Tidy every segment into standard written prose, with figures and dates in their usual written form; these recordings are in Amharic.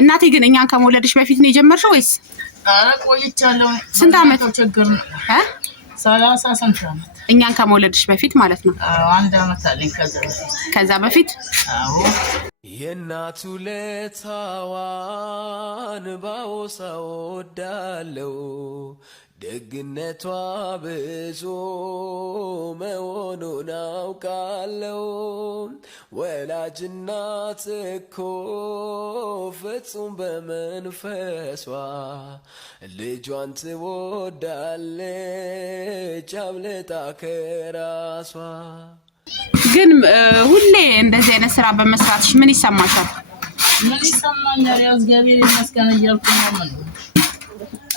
እናቴ ግን እኛን ከመውለድሽ በፊት ነው የጀመርሽው ወይስ? ቆይቻለሁ። ስንት ዓመት ችግር ነው? 30 ስንት ዓመት? እኛን ከመውለድሽ በፊት ማለት ነው? 1 ዓመት አለኝ ከዛ በፊት። አዎ የእናቱ ለታዋን ባወሳው ወዳለው ደግነቷ ብዙ መሆኑን አውቃለው። ወላጅ እናት እኮ ፍጹም በመንፈሷ ልጇን ትወዳለች አብልጣ ከራሷ። ግን ሁሌ እንደዚህ አይነት ስራ በመስራትሽ ምን ይሰማሻል? ምን ይሰማኛል? ያው እግዚአብሔር ይመስገን እያልኩ ነው።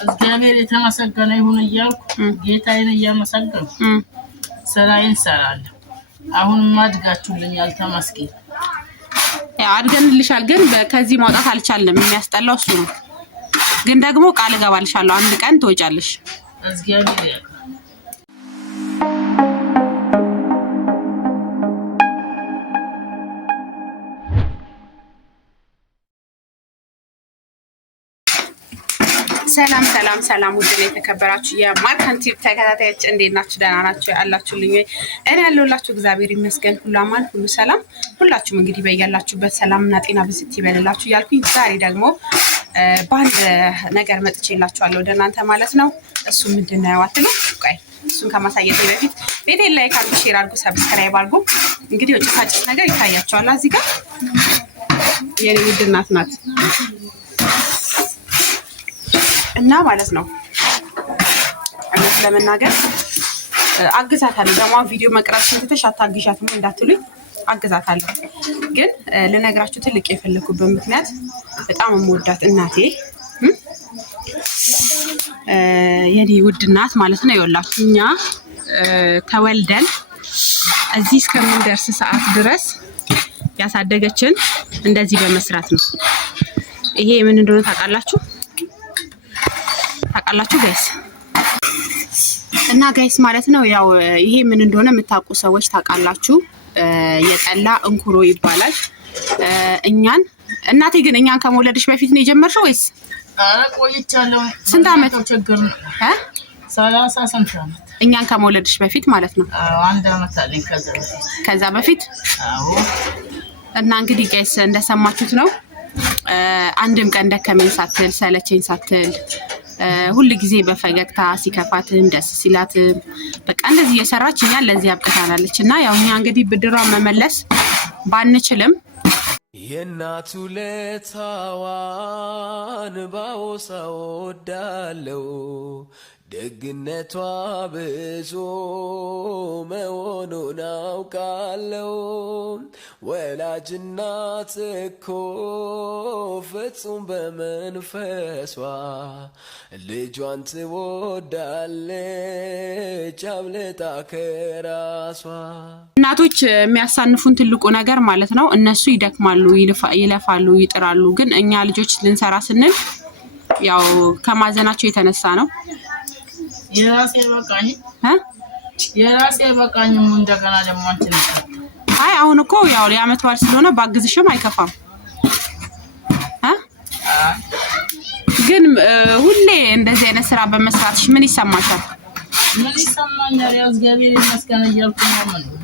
እግዚአብሔር የተመሰገነ ይሁን እያልኩ ጌታዬን እያመሰገንኩ ስራዬን እሰራለሁ። አሁን ማድጋችሁልኛል፣ ተመስገን። አድገንልሻል፣ ግን ከዚህ ማውጣት አልቻልንም። የሚያስጠላው እሱ ነው። ግን ደግሞ ቃል እገባልሻለሁ አንድ ቀን ትወጫለሽ። እግዚአብሔር ያውቃል። ሰላም ሰላም ሰላም፣ ውድ ነው የተከበራችሁ የማርካን ቲቪ ተከታታዮች እንዴት ናችሁ? ደህና ናችሁ? ያላችሁልኝ ወይ? እኔ ያለሁላችሁ እግዚአብሔር ይመስገን፣ ሁሉ አማን፣ ሁሉ ሰላም። ሁላችሁም እንግዲህ በያላችሁበት ሰላምና ጤና ብዝት ይበልላችሁ እያልኩኝ ዛሬ ደግሞ በአንድ ነገር መጥቼላችኋለሁ ወደ እናንተ ማለት ነው። እሱ ምንድነው አትሉ? ቆይ እሱን ከማሳየቴ በፊት ቤቴን ላይክ አድርጉ፣ ሼር አድርጉ፣ ሰብስክራይብ አድርጉ። እንግዲህ ወጭፋጭስ ነገር ይታያችኋል እዚህ ጋር የኔ ውድ እናት ናት እና ማለት ነው። እውነት ለመናገር አግዛታለሁ። ደግሞ ቪዲዮ መቅረጽ እንትተሽ አታግዣትም እንዳትሉኝ፣ አግዛታለሁ። ግን ልነግራችሁ ትልቅ የፈለኩበት ምክንያት በጣም የምወዳት እናቴ የኔ ውድ እናት ማለት ነው። ይኸውላችሁ እኛ ተወልደን እዚህ እስከምንደርስ ሰዓት ድረስ ያሳደገችን እንደዚህ በመስራት ነው። ይሄ ምን እንደሆነ ታውቃላችሁ? ጋይስ እና ጋይስ ማለት ነው። ያው ይሄ ምን እንደሆነ የምታውቁ ሰዎች ታውቃላችሁ። የጠላ እንኩሮ ይባላል። እናቴ ግን እኛን ከመውለድሽ በፊት ነው የጀመርሽው ወይስ? ቆይቻለሁ። ስንት ዓመት? ችግር ነው? 30 ስንት ዓመት? እኛን ከመውለድሽ በፊት ማለት ነው? 1 ዓመት አለኝ ከዛ በፊት። አዎ እና እንግዲህ ጋይስ እንደሰማችሁት ነው። አንድም ቀን ደከመኝ ሳትል ሰለቸኝ ሳትል ሁሉ ጊዜ በፈገግታ ሲከፋትም ደስ ሲላትም በቃ እንደዚህ እየሰራች እኛን ለዚህ አብቅታናለች። እና ያው እኛ እንግዲህ ብድሯን መመለስ ባንችልም የእናቱ ለታዋን ባወሳው ወዳለው ደግነቷ ብዙ መሆኑን አውቃለው። ወላጅ እናት እኮ ፍጹም በመንፈሷ ልጇን ትወዳለች አብልጣ ከራሷ። እናቶች የሚያሳንፉን ትልቁ ነገር ማለት ነው፣ እነሱ ይደክማሉ፣ ይለፋሉ፣ ይጥራሉ። ግን እኛ ልጆች ልንሰራ ስንል ያው ከማዘናቸው የተነሳ ነው። የራሴ በቃኝ እንደገና ደግሞ አንቺ። አይ አሁን እኮ ያው የዓመት በዓል ስለሆነ ባግዝሽም አይከፋም። ግን ሁሌ እንደዚህ አይነት ስራ በመስራትሽ ምን ይሰማሻል? ምን ይሰማኛል? ያው እግዚአብሔር ይመስገን እያልኩ ነው።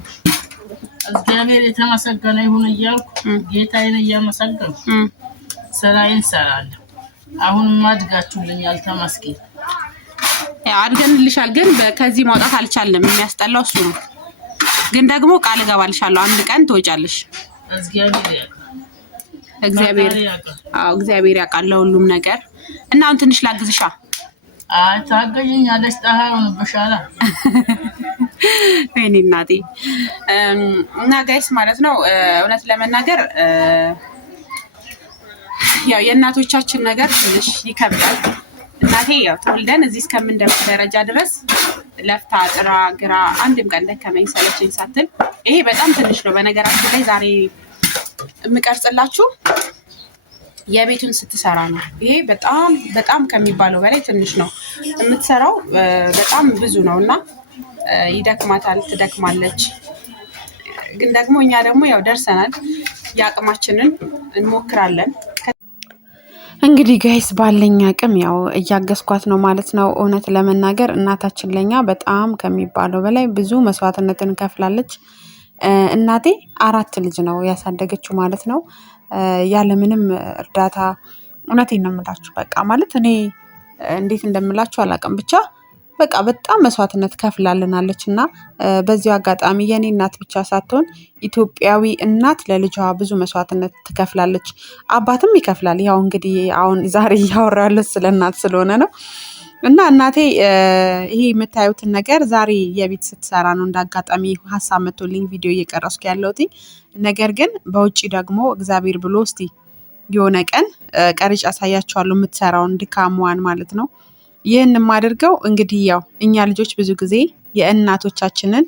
እግዚአብሔር የተመሰገነ ይሁን እያልኩ ጌታዬን እያመሰገንኩ ስራዬን እሰራለሁ። አሁን ማድጋችሁልኛል፣ ተመስገን። አድገንልሻል፣ ግን ከዚህ ማውጣት አልቻልንም። የሚያስጠላው እሱ ነው። ግን ደግሞ ቃል እገባልሻለሁ አንድ ቀን ትወጫለሽ። እግዚአብሔር ያውቃል ለሁሉም ነገር። እና አሁን ትንሽ ላግዝሻ። ታገኘኛለሽ። ጣሃውን በሻላ እኔ እናቴ እና ጋይስ ማለት ነው። እውነት ለመናገር ያው የእናቶቻችን ነገር ትንሽ ይከብዳል። እናቴ ያው ተወልደን እዚህ እስከምንደርስ ደረጃ ድረስ ለፍታ ጥራ ግራ አንድም ቀን ደከመኝ ሰለቸኝ ሳትል፣ ይሄ በጣም ትንሽ ነው። በነገራችን ላይ ዛሬ የምቀርጽላችሁ የቤቱን ስትሰራ ነው። ይሄ በጣም በጣም ከሚባለው በላይ ትንሽ ነው። የምትሰራው በጣም ብዙ ነውና ይደክማታል፣ ትደክማለች። ግን ደግሞ እኛ ደግሞ ያው ደርሰናል፣ ያቅማችንን እንሞክራለን። እንግዲህ ጋይስ ባለኝ አቅም ያው እያገዝኳት ነው ማለት ነው። እውነት ለመናገር እናታችን ለኛ በጣም ከሚባለው በላይ ብዙ መስዋዕትነትን ከፍላለች። እናቴ 4 ልጅ ነው ያሳደገችው ማለት ነው። ያለምንም እርዳታ እውነቴን ነው የምላችሁ። በቃ ማለት እኔ እንዴት እንደምላችሁ አላውቅም ብቻ በቃ በጣም መስዋዕትነት ከፍላልናለች እና በዚሁ አጋጣሚ የኔ እናት ብቻ ሳትሆን ኢትዮጵያዊ እናት ለልጇ ብዙ መስዋዕትነት ትከፍላለች። አባትም ይከፍላል። ያው እንግዲህ አሁን ዛሬ እያወራለሁ ስለ እናት ስለሆነ ነው። እና እናቴ ይሄ የምታዩትን ነገር ዛሬ የቤት ስትሰራ ነው እንዳጋጣሚ ሀሳብ መጥቶልኝ ቪዲዮ እየቀረስኩ ያለሁት። ነገር ግን በውጪ ደግሞ እግዚአብሔር ብሎ እስቲ የሆነ ቀን ቀርጬ አሳያችኋለሁ የምትሰራውን ድካሟን ማለት ነው። ይህን የማደርገው እንግዲህ ያው እኛ ልጆች ብዙ ጊዜ የእናቶቻችንን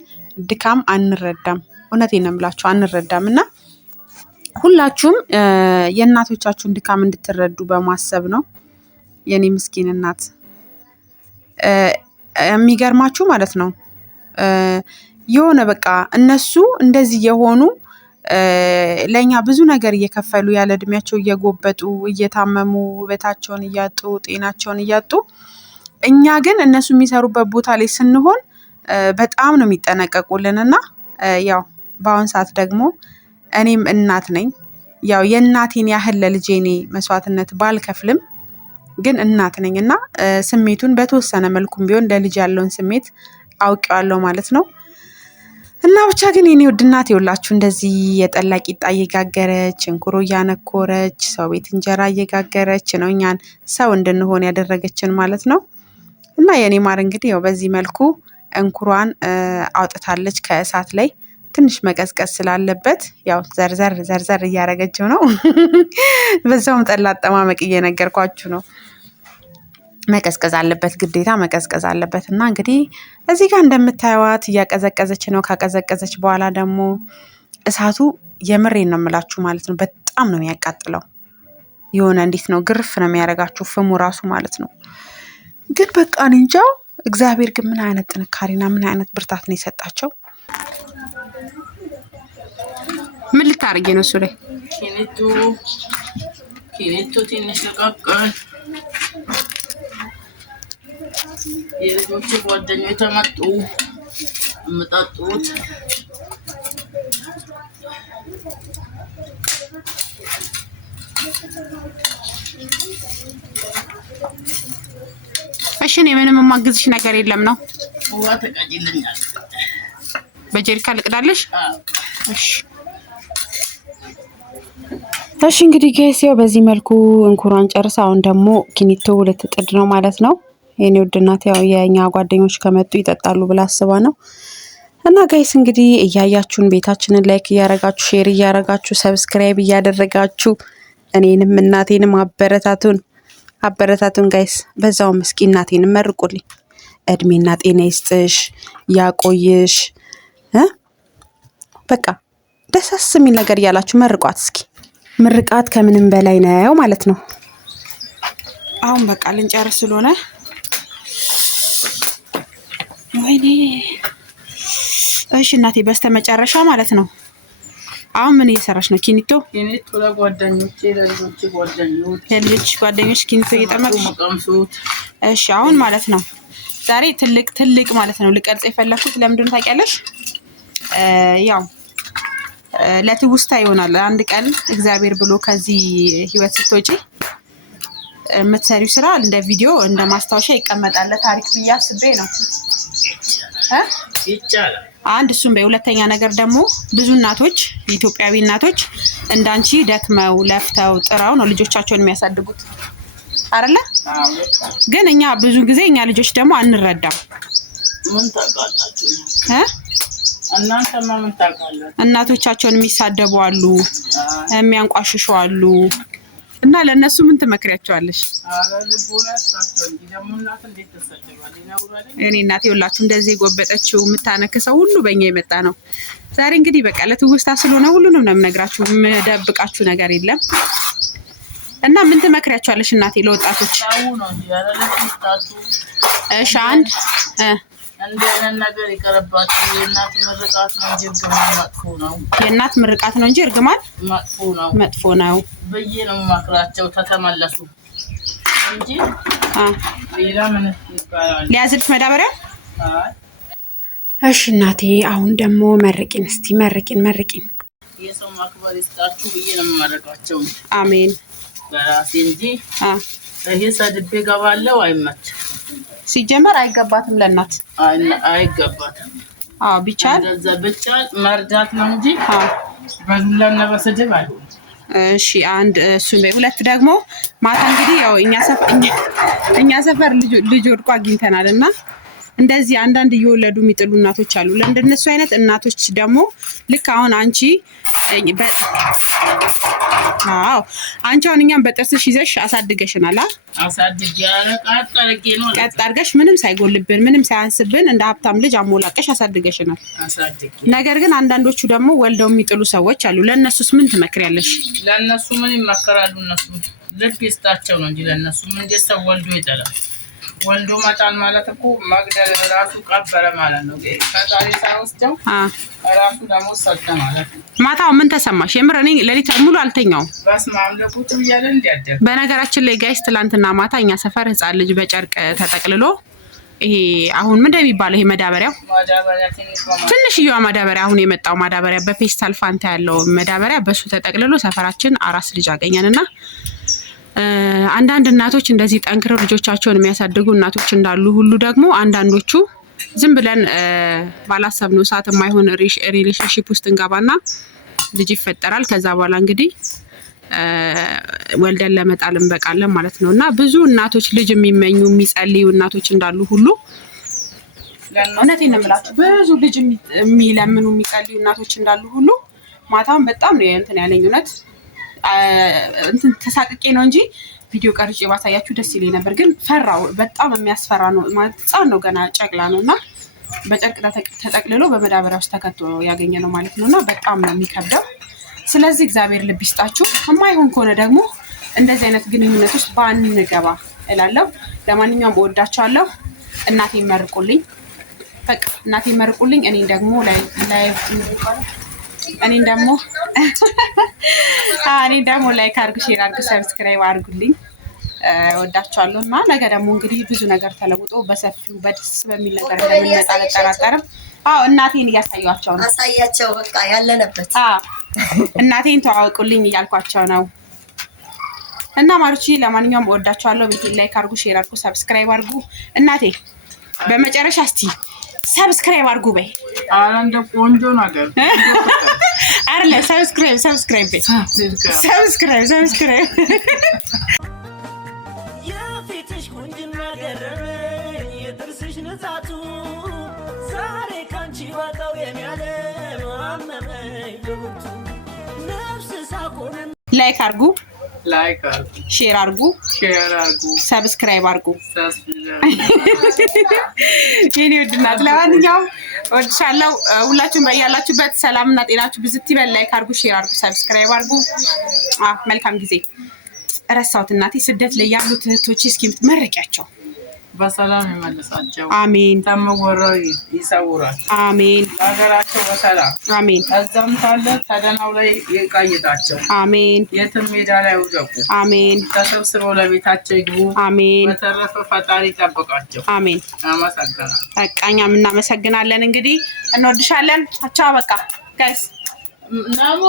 ድካም አንረዳም። እውነቴን ነው የምላችሁ አንረዳም። እና ሁላችሁም የእናቶቻችሁን ድካም እንድትረዱ በማሰብ ነው። የኔ ምስኪን እናት የሚገርማችሁ ማለት ነው የሆነ በቃ እነሱ እንደዚህ የሆኑ ለኛ ብዙ ነገር እየከፈሉ ያለ እድሜያቸው እየጎበጡ እየታመሙ ውበታቸውን እያጡ ጤናቸውን እያጡ እኛ ግን እነሱ የሚሰሩበት ቦታ ላይ ስንሆን በጣም ነው የሚጠነቀቁልን። እና ያው በአሁን ሰዓት ደግሞ እኔም እናት ነኝ። ያው የእናቴን ያህል ለልጄ እኔ መስዋዕትነት ባልከፍልም ግን እናት ነኝ እና ስሜቱን በተወሰነ መልኩም ቢሆን ለልጅ ያለውን ስሜት አውቄዋለሁ ማለት ነው። እና ብቻ ግን የኔ ውድ እናት ይኸውላችሁ እንደዚህ የጠላ ቂጣ እየጋገረች እንኩሮ እያነኮረች ሰው ቤት እንጀራ እየጋገረች ነው እኛን ሰው እንድንሆን ያደረገችን ማለት ነው። እና የኔ ማር እንግዲህ ያው በዚህ መልኩ እንኩሯን አውጥታለች ከእሳት ላይ ትንሽ መቀዝቀዝ ስላለበት ያው ዘርዘር እያደረገችው ነው። በዛውም ጠላ አጠማመቅ እየነገርኳችሁ ነው። መቀዝቀዝ አለበት ግዴታ መቀዝቀዝ አለበት። እና እንግዲህ እዚህ ጋር እንደምታዩት እያቀዘቀዘች ነው። ካቀዘቀዘች በኋላ ደግሞ እሳቱ የምሬን ነው የምላችሁ ማለት ነው በጣም ነው የሚያቃጥለው። የሆነ እንዴት ነው ግርፍ ነው የሚያደርጋችሁ ፍሙ ራሱ ማለት ነው። ግን በቃ እኔ እንጃ እግዚአብሔር ግን ምን አይነት ጥንካሬና ምን አይነት ብርታት ነው የሰጣቸው። ምን ልታረጊ ነው እሱ ላይ? ኪኒቱ ትንሽ ልቀቅል። የልጆች ጓደኞች ተመጡ የምጠጡት እሺ እኔ ምንም የማግዝሽ ነገር የለም ነው። ውሃ ተቀጅልኛል። በጀሪካ ልቅዳለሽ? እሺ እንግዲህ ጋይስ ያው በዚህ መልኩ እንኩሯን ጨርሳ አሁን ደግሞ ኪኒቶ ልትጥድ ነው ማለት ነው። የኔ ውድ እናት ያው የኛ ጓደኞች ከመጡ ይጠጣሉ ብላ አስባ ነው። እና ጋይስ እንግዲህ እያያችሁን ቤታችንን ላይክ እያረጋችሁ ሼር እያረጋችሁ ሰብስክራይብ እያደረጋችሁ እኔንም እናቴንም አበረታቱን ጋይስ። በዛው ምስኪ እናቴን መርቁልኝ። እድሜና ጤና ይስጥሽ ያቆይሽ። በቃ ደስ የሚል ነገር እያላችሁ መርቋት እስኪ። ምርቃት ከምንም በላይ ነው ማለት ነው። አሁን በቃ ልንጨርስ ስለሆነ ወይኔ እሺ እናቴ በስተመጨረሻ ማለት ነው። አሁን ምን እየሰራሽ ነው? ኪኒቶ ለልጆች ጓደኞች ኪኒቶ እየጠመቅሽ? እሺ አሁን ማለት ነው ዛሬ ትልቅ ማለት ነው ልቀርጽ የፈለኩት ለምንድን ነው ታውቂያለሽ? ያው ለትውስታ ይሆናል። አንድ ቀን እግዚአብሔር ብሎ ከዚህ ህይወት ስትወጪ የምትሰሪው ስራ እንደ ቪዲዮ እንደ ማስታወሻ ይቀመጣል ለታሪክ ብዬ አስቤ ነው። ይቻላል። አንድ እሱም በሁለተኛ ነገር ደግሞ ብዙ እናቶች ኢትዮጵያዊ እናቶች እንዳንቺ ደክመው ለፍተው ጥራው ነው ልጆቻቸውን የሚያሳድጉት አይደለ? ግን እኛ ብዙ ጊዜ እኛ ልጆች ደግሞ አንረዳም። ምን ታውቃላችሁ? እናንተማ ምን ታውቃላችሁ? እናቶቻቸውን የሚሳደቡ አሉ፣ የሚያንቋሽሹ አሉ። እና ለነሱ ምን ትመክሪያቸዋለሽ? እኔ እናቴ ሁላችሁ እንደዚህ ጎበጠችው የምታነክሰው ሁሉ በእኛ የመጣ ነው። ዛሬ እንግዲህ በቃ ለትውስታ ስለሆነ ሁሉንም ነው የምነግራችሁ፣ የምደብቃችሁ ነገር የለም። እና ምን ትመክሪያቸዋለሽ እናቴ ለወጣቶች? እሺ አንድ እንደ አይነት ነገር ይቀርባችሁ። የእናት ምርቃት ነው እንጂ እርግማን መጥፎ ነው። የእናት ምርቃት ነው እንጂ እርግማን መጥፎ ነው ብዬ ነው የማክራቸው። ተተመለሱ። እንጂ ሌላ ምን ይባላል? ሊያዝልሽ መዳበሪያ። እሺ እናቴ፣ አሁን ደግሞ መርቂን እስቲ መርቂን። የሰው ማክበር ይስጣችሁ ብዬ ነው የማደርጋቸው። አሜን። በራሴ እንጂ ይሄ ሰድቤ ገባለው አይመች። ሲጀመር አይገባትም ለእናት አይገባትም። ቢቻል ብቻል መርዳት ነው እንጂ በዱላና በስድብ አይሆንም። እሺ አንድ እሱን በይ። ሁለት ደግሞ ማታ እንግዲህ ያው እኛ ሰፈር ልጅ ወድቆ አግኝተናል እና እንደዚህ አንዳንድ እየወለዱ የሚጥሉ እናቶች አሉ። ለእንደነሱ አይነት እናቶች ደግሞ ልክ አሁን አንቺ አሁን እኛም በጥርስሽ ይዘሽ አሳድገሽናል። ቀጥ አድርገሽ ምንም ሳይጎልብን ምንም ሳያንስብን እንደ ሀብታም ልጅ አሞላቀሽ አሳድገሽናል። ነገር ግን አንዳንዶቹ ደግሞ ወልደው የሚጥሉ ሰዎች አሉ። ለእነሱስ ምን ትመክሪያለሽ? ለእነሱ ምን ይመከራሉ? እነሱ ልብ ይስጣቸው ነው እንጂ ለእነሱ ምን ሰው ወልዶ ይጥላል? ወልዶ መጣል ማለት እኮ መግደል ራሱ ቀበረ ማለት ነው። ፈጣሪ ሳይወስደው ራሱ ደግሞ ሰጠ ማለት ነው። ማታው ምን ተሰማሽ? የምር እኔ ሌሊት ሙሉ አልተኛውም። በስመ አብ ለቁጭ ብያለ እንዲያደር። በነገራችን ላይ ጋይስ ትላንትና ማታ እኛ ሰፈር ህፃን ልጅ በጨርቅ ተጠቅልሎ ይሄ አሁን ምን እንደሚባለው ይሄ ማዳበሪያው ትንሽዬዋ ማዳበሪያ አሁን የመጣው ማዳበሪያ በፔስታል ፋንታ ያለው ማዳበሪያ በሱ ተጠቅልሎ ሰፈራችን አራስ ልጅ አገኘንና አንዳንድ እናቶች እንደዚህ ጠንክረው ልጆቻቸውን የሚያሳድጉ እናቶች እንዳሉ ሁሉ ደግሞ አንዳንዶቹ ዝም ብለን ባላሰብነው ሰዓት የማይሆን ሪሌሽንሺፕ ውስጥ እንገባና ልጅ ይፈጠራል። ከዛ በኋላ እንግዲህ ወልደን ለመጣል እንበቃለን ማለት ነው። እና ብዙ እናቶች ልጅ የሚመኙ የሚጸልዩ እናቶች እንዳሉ ሁሉ እውነቴን ነው የምላችሁ ብዙ ልጅ የሚለምኑ የሚጸልዩ እናቶች እንዳሉ ሁሉ ማታም በጣም ነው እንትን ያለኝ እውነት እንትን ተሳቅቄ ነው እንጂ ቪዲዮ ቀርጬ ባሳያችሁ ደስ ይለኝ ነበር። ግን ፈራው። በጣም የሚያስፈራ ነው ማለት ህፃን ነው ገና ጨቅላ ነው እና በጨርቅ ተጠቅልሎ በመዳበሪያ ውስጥ ተከቶ ያገኘ ነው ማለት ነው እና በጣም ነው የሚከብደው። ስለዚህ እግዚአብሔር ልብ ይስጣችሁ። የማይሆን ከሆነ ደግሞ እንደዚህ አይነት ግንኙነት ውስጥ ባንገባ እላለሁ። ለማንኛውም እወዳችኋለሁ። እናቴ መርቁልኝ፣ በቃ እናቴ መርቁልኝ። እኔን ደግሞ ላይክ አድርጉ፣ ሼር አድርጉ፣ ሰብስክራይብ አድርጉልኝ። ወዳችኋለሁ እና ነገ ደግሞ እንግዲህ ብዙ ነገር ተለውጦ በሰፊው በደስ በሚል ነገር እንደምንመጣ አልጠራጠርም። እናቴን እያሳያቸው ነው። አሳያቸው በቃ ያለንበት። እናቴን ተዋወቁልኝ እያልኳቸው ነው። እና ማሩቺ ለማንኛውም ወዳችኋለሁ። ቤቴን ላይክ አድርጉ፣ ሼር አድርጉ፣ ሰብስክራይብ አድርጉ። እናቴ በመጨረሻ እስቲ ሰብስክራይብ አድርጉ በይ። አንደ ቆንጆ ነገር አይደለ? ሰብስክራይብ የፊትሽ ቁንጅና ገረመኝ፣ የጥርስሽ ንጻቱ ዛሬ ካንቺ ወጣው የሚያለ አመመኝ ብርቱ ነፍስ ሳቆን። ላይክ አድርጉ፣ ሼር አድርጉ፣ ሰብስክራይብ አድርጉ። የኔ ውድ እናት ለማንኛውም እወድሻለሁ። ሁላችሁም በያላችሁበት ሰላምና ጤናችሁ ብዝት ይበል። ላይክ አድርጉ፣ ሼር አድርጉ፣ ሰብስክራይብ አድርጉ። መልካም ጊዜ። ረሳሁት እናቴ ስደት ላይ ያሉት እህቶች እስኪ መርቂያቸው። በሰላም ይመልሳቸው። አሜን። ተመወረው ይሰውራል። አሜን። ሀገራቸው በሰላም አሜን። እዛም ካለ ተደናው ላይ ይቃይጣቸው። አሜን። የትም ሜዳ ላይ ውደቁ። አሜን። ተሰብስበው ለቤታቸው ይግቡ። አሜን። በተረፈ ፈጣሪ ይጠብቃቸው። አሜን። አመሰግናለሁ። በቃ እኛም እናመሰግናለን። እንግዲህ እንወድሻለን። ቻው በቃ ጋይስ ናሞ